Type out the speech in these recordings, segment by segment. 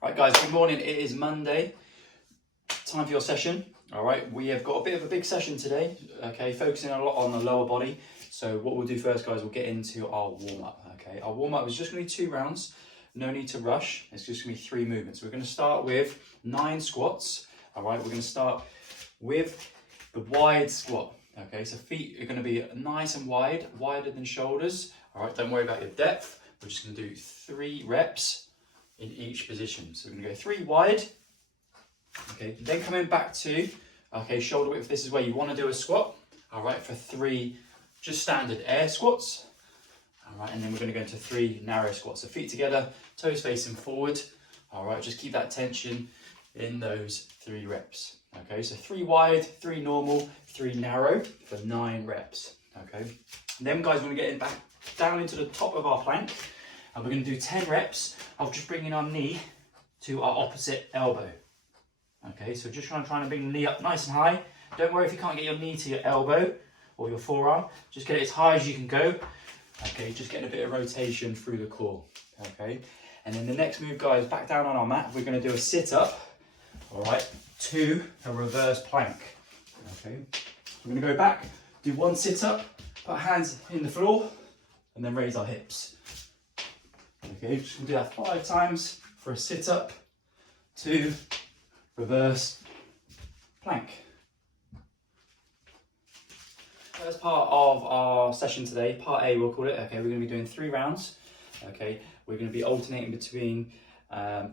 Right guys, good morning. It is Monday. Time for your session. All right, we have got a bit of a big session today, okay, focusing a lot on the lower body. So what we'll do first, guys, we'll get into our warm-up, okay? Our warm-up is just gonna be 2 rounds, no need to rush. It's just gonna be 3 movements. We're gonna start with 9 squats, all right? We're gonna start with the wide squat, okay? So feet are gonna be nice and wide, wider than shoulders, all right? Don't worry about your depth. We're just gonna do 3 reps in each position. So we're gonna go 3 wide, okay, then coming back to, okay, shoulder width. This is where you wanna do a squat, all right, for 3 just standard air squats, all right, and then we're gonna go into 3 narrow squats. So feet together, toes facing forward, all right, just keep that tension in those 3 reps, okay? So 3 wide, 3 normal, 3 narrow for 9 reps, okay? And then guys, we're gonna get back down into the top of our plank, and we're going to do 10 reps of just bringing our knee to our opposite elbow. Okay, so just trying to bring the knee up nice and high. Don't worry if you can't get your knee to your elbow or your forearm. Just get it as high as you can go. Okay, just getting a bit of rotation through the core. Okay, and then the next move, guys, back down on our mat. We're going to do a sit-up, all right, to a reverse plank. Okay, we're going to go back, do 1 sit-up, put our hands in the floor, and then raise our hips. Okay, just gonna do that 5 times for a sit-up to reverse plank. As part of our session today, part A we'll call it, okay, we're gonna be doing 3 rounds. Okay, we're gonna be alternating between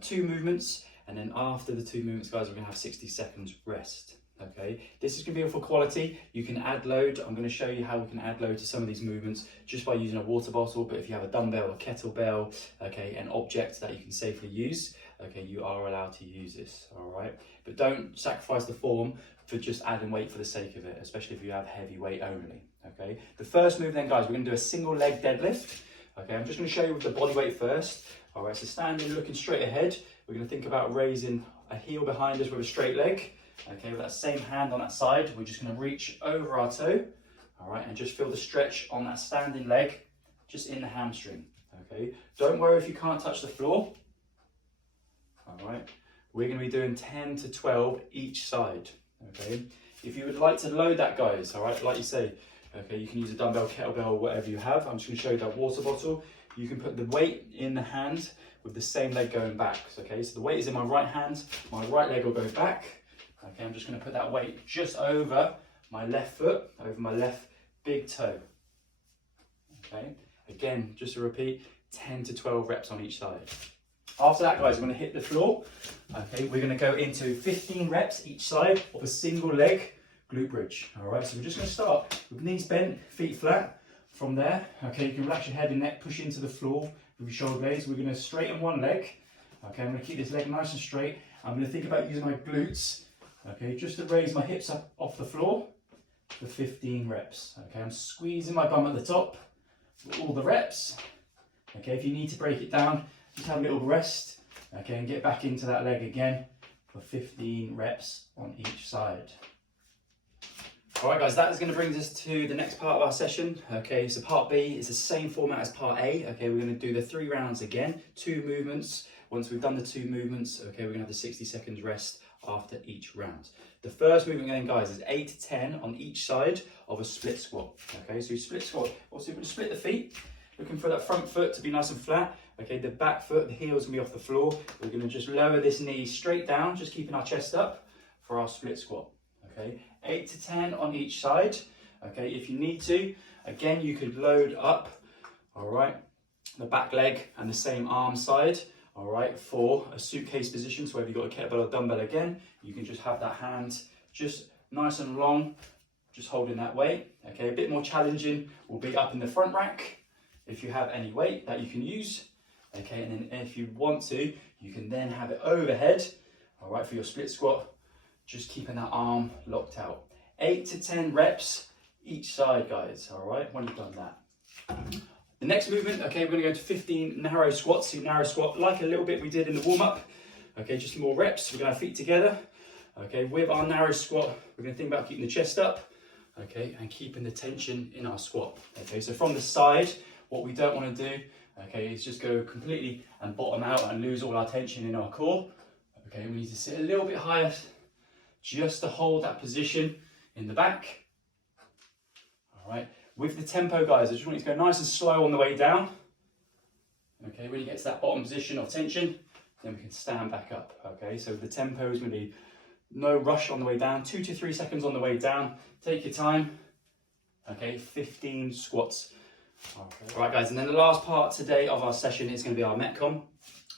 2 movements, and then after the 2 movements, guys, we're gonna have 60 seconds rest. Okay, this is going to be for quality. You can add load. I'm going to show you how we can add load to some of these movements just by using a water bottle. But if you have a dumbbell, a kettlebell, okay, an object that you can safely use, okay, you are allowed to use this, all right? But don't sacrifice the form for just adding weight for the sake of it, especially if you have heavy weight only, okay? The first move then, guys, we're going to do a single leg deadlift. Okay, I'm just going to show you with the body weight first. All right, so standing, looking straight ahead. We're going to think about raising a heel behind us with a straight leg. Okay, with that same hand on that side, we're just going to reach over our toe, all right, and just feel the stretch on that standing leg, just in the hamstring, okay? Don't worry if you can't touch the floor, all right? We're going to be doing 10 to 12 each side, okay? If you would like to load that, guys, all right, like you say, okay, you can use a dumbbell, kettlebell, or whatever you have. I'm just going to show you that water bottle. You can put the weight in the hand with the same leg going back, okay? So the weight is in my right hand, my right leg will go back. Okay, I'm just going to put that weight just over my left foot, over my left big toe. Okay, again, just to repeat, 10 to 12 reps on each side. After that, guys, we're going to hit the floor. Okay, we're going to go into 15 reps each side of a single leg glute bridge. All right, so we're just going to start with knees bent, feet flat. From there, okay, you can relax your head and neck, push into the floor with your shoulder blades. We're going to straighten one leg. Okay, I'm going to keep this leg nice and straight. I'm going to think about using my glutes. Okay, just to raise my hips up off the floor for 15 reps. Okay, I'm squeezing my bum at the top for all the reps. Okay, if you need to break it down, just have a little rest. Okay, and get back into that leg again for 15 reps on each side. All right, guys, that is going to bring us to the next part of our session. Okay, so part B is the same format as part A. Okay, we're going to do the 3 rounds again, 2 movements. Once we've done the 2 movements, okay, we're going to have the 60 seconds rest after each round. The first movement then, guys, is 8 to 10 on each side of a split squat. Okay, so you split squat. Also, you're going to split the feet, looking for that front foot to be nice and flat. Okay, the back foot, the heel's going to be off the floor. We're going to just lower this knee straight down, just keeping our chest up for our split squat. Okay, 8 to 10 on each side. Okay, if you need to, again, you could load up, all right, the back leg and the same arm side. All right, for a suitcase position, so whether you've got a kettlebell or dumbbell, again, you can just have that hand just nice and long, just holding that weight. Okay, a bit more challenging will be up in the front rack, if you have any weight that you can use. Okay, and then if you want to, you can then have it overhead, all right, for your split squat, just keeping that arm locked out. 8 to 10 reps each side, guys, all right, when you've done that. The next movement, okay, we're going to go to 15 narrow squats. So narrow squat, like a little bit we did in the warm-up. Okay, just more reps. We're going to have feet together. Okay, with our narrow squat, we're going to think about keeping the chest up. Okay, and keeping the tension in our squat. Okay, so from the side, what we don't want to do, Okay, it's just go completely and bottom out and lose all our tension in our core. Okay, we need to sit a little bit higher just to hold that position in the back. All right, with the tempo, guys, I just want you to go nice and slow on the way down. Okay, when you get to that bottom position of tension, then we can stand back up. Okay, so the tempo is going to be no rush on the way down, 2 to 3 seconds on the way down. Take your time. Okay, 15 squats. Okay. All right, guys, and then the last part today of our session is going to be our Metcon.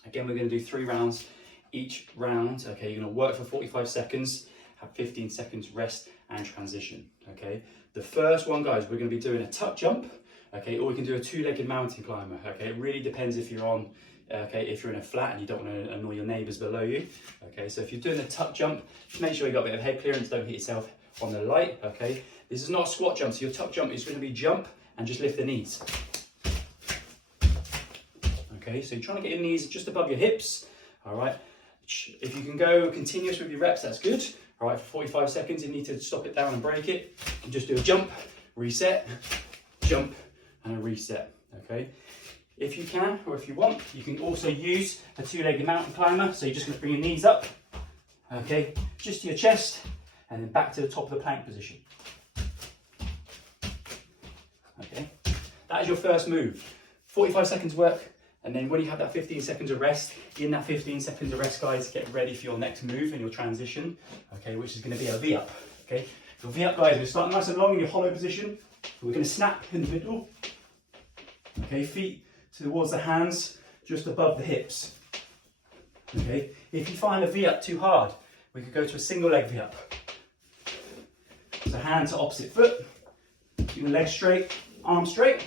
Again, we're going to do 3 rounds. Each round, okay, you're going to work for 45 seconds, have 15 seconds rest and transition. Okay, the first one, guys, we're going to be doing a tuck jump. Okay, or we can do a 2-legged mountain climber. Okay, it really depends if you're on, if you're in a flat and you don't want to annoy your neighbours below you. Okay, so if you're doing a tuck jump, just make sure you got a bit of head clearance, don't hit yourself on the light. Okay, this is not a squat jump, so your tuck jump is going to be jump and just lift the knees. Okay, so you're trying to get your knees just above your hips. All right, if you can go continuous with your reps, that's good. All right, for 45 seconds, you need to stop it down and break it. You can just do a jump, reset, jump, and a reset. Okay, if you can, or if you want, you can also use a 2-legged mountain climber. So you're just going to bring your knees up, okay, just to your chest, and then back to the top of the plank position. Okay, that is your first move. 45 seconds work, and then when you have that 15 seconds of rest, in that 15 seconds of rest, guys, get ready for your next move and your transition, okay, which is going to be a V-up. Okay, your V-up, guys, we're starting nice and long in your hollow position. We're going to snap in the middle. Okay, feet towards the hands, just above the hips. Okay, if you find a V-up too hard, we could go to a single leg V-up. So hand to opposite foot, keep the leg straight, arm straight.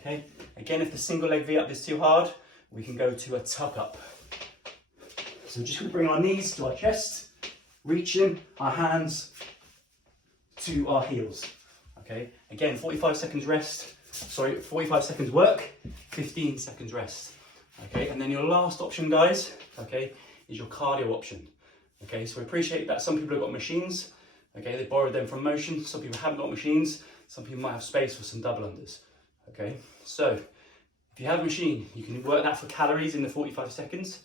Okay, again, if the single leg V-up is too hard, we can go to a tuck up. So we're just going to bring our knees to our chest, reaching our hands to our heels. Okay, again, 45 seconds rest. 45 seconds work, 15 seconds rest. Okay, and then your last option, guys, okay, is your cardio option. Okay, so we appreciate that some people have got machines. Okay, they borrowed them from Motion. Some people haven't got machines. Some people might have space for some double unders. Okay, so if you have a machine, you can work that for calories in the 45 seconds.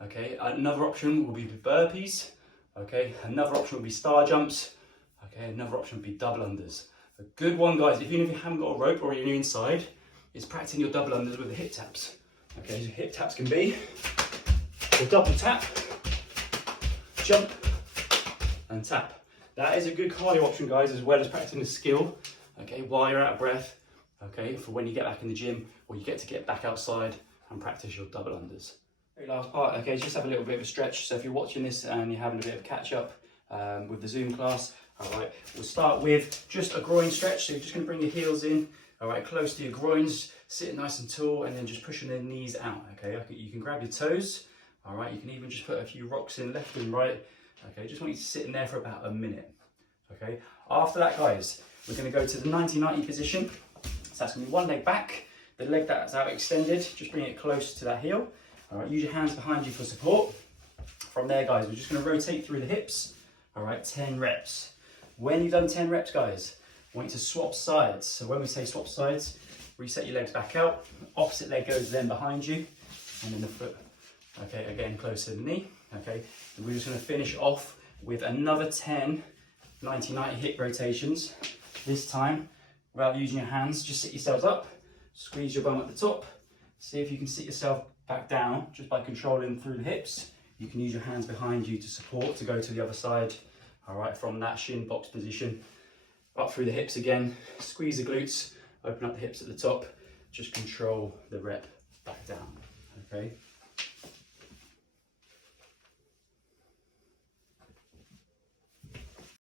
Okay, another option will be burpees. Okay, another option will be star jumps. Okay, another option will be double unders. A good one, guys, even if you haven't got a rope or you're new inside, is practicing your double unders with the hip taps. Okay, so hip taps can be a double tap, jump, and tap. That is a good cardio option, guys, as well as practicing the skill, okay, while you're out of breath, okay, for when you get back in the gym or you get to get back outside and practice your double unders. Very last part, okay, just have a little bit of a stretch. So if you're watching this and you're having a bit of a catch up with the Zoom class, all right, we'll start with just a groin stretch. So you're just going to bring your heels in, all right, close to your groins, sitting nice and tall, and then just pushing the knees out. Okay, you can grab your toes. All right, you can even just put a few rocks in left and right. Okay, just want you to sit in there for about a minute. Okay, after that, guys, we're going to go to the 90-90 position. So that's going to be one leg back, the leg that's out extended, just bring it close to that heel. All right, use your hands behind you for support. From there, guys, we're just going to rotate through the hips. All right, 10 reps. When you've done 10 reps, guys, I want you to swap sides. So when we say swap sides, reset your legs back out. Opposite leg goes then behind you, and then the foot, okay, again, close to the knee. Okay, and we're just going to finish off with another 10 90-90 hip rotations. This time, without using your hands, just sit yourselves up, squeeze your bum at the top. See if you can sit yourself back down just by controlling through the hips. You can use your hands behind you to support, to go to the other side. All right, from that shin box position, up through the hips again, squeeze the glutes, open up the hips at the top, just control the rep back down, okay?